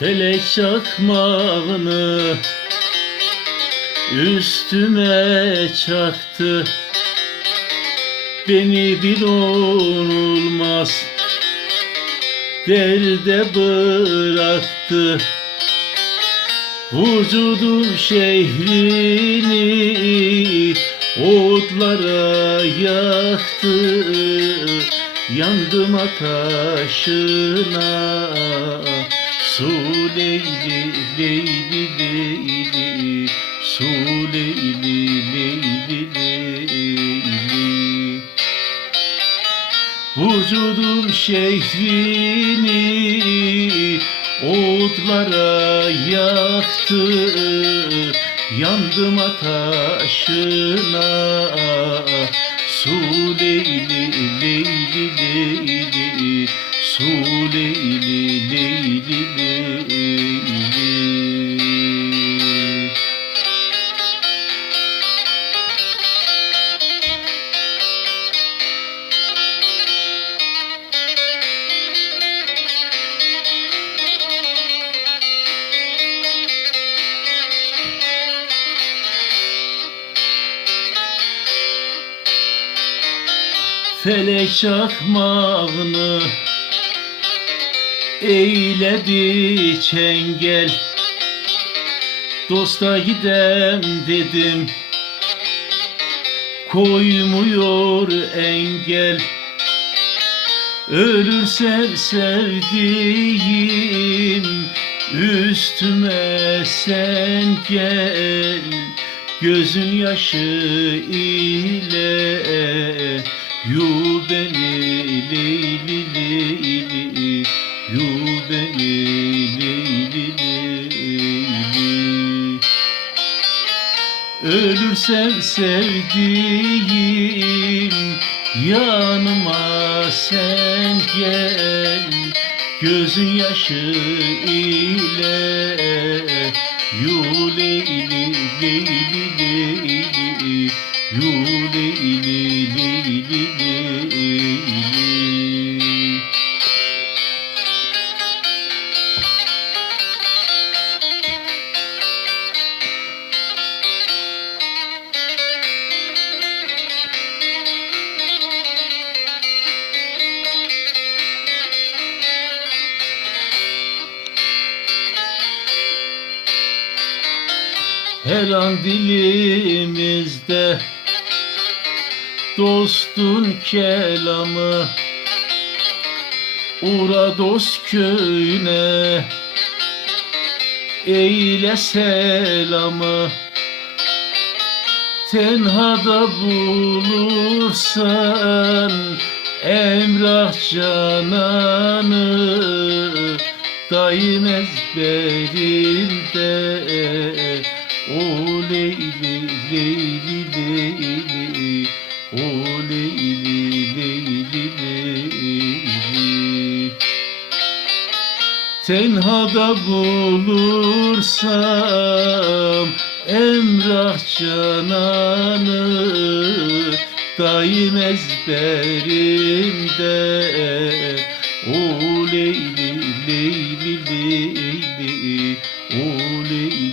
Felek çakmağını üstüme çaktı. Beni bir olmaz derde bıraktı. Vücudum şehrini otlara yaktı Yandım ateşine leyli leyli leyli Su leyli leyli leyli Vücudum şehrini otlara yaktı. Yandım ateşine Su leyli leyli leyli Su leyli Felek çakmağını eyledi çengel. Dosta gidem dedim Koymuyor engel. Ölürsem sevdiğim Üstüme sen gel. Gözün yaşı ile Yu beni leyli leyli Yu beni leyli leyli Ölürsem sevdiğim yanıma sen gel Gözün yaşı ile Yu leyli leyli leyli Yu leyli leyli Her an dilimizde dostun kelamı. Uğra dost köyüne eyle selamı. Tenhada bulursan emrah cananı Daim ezberimde Tenhada bulursam Emrah cananı Daim ezberimde. O leyli leyli leyli O leyli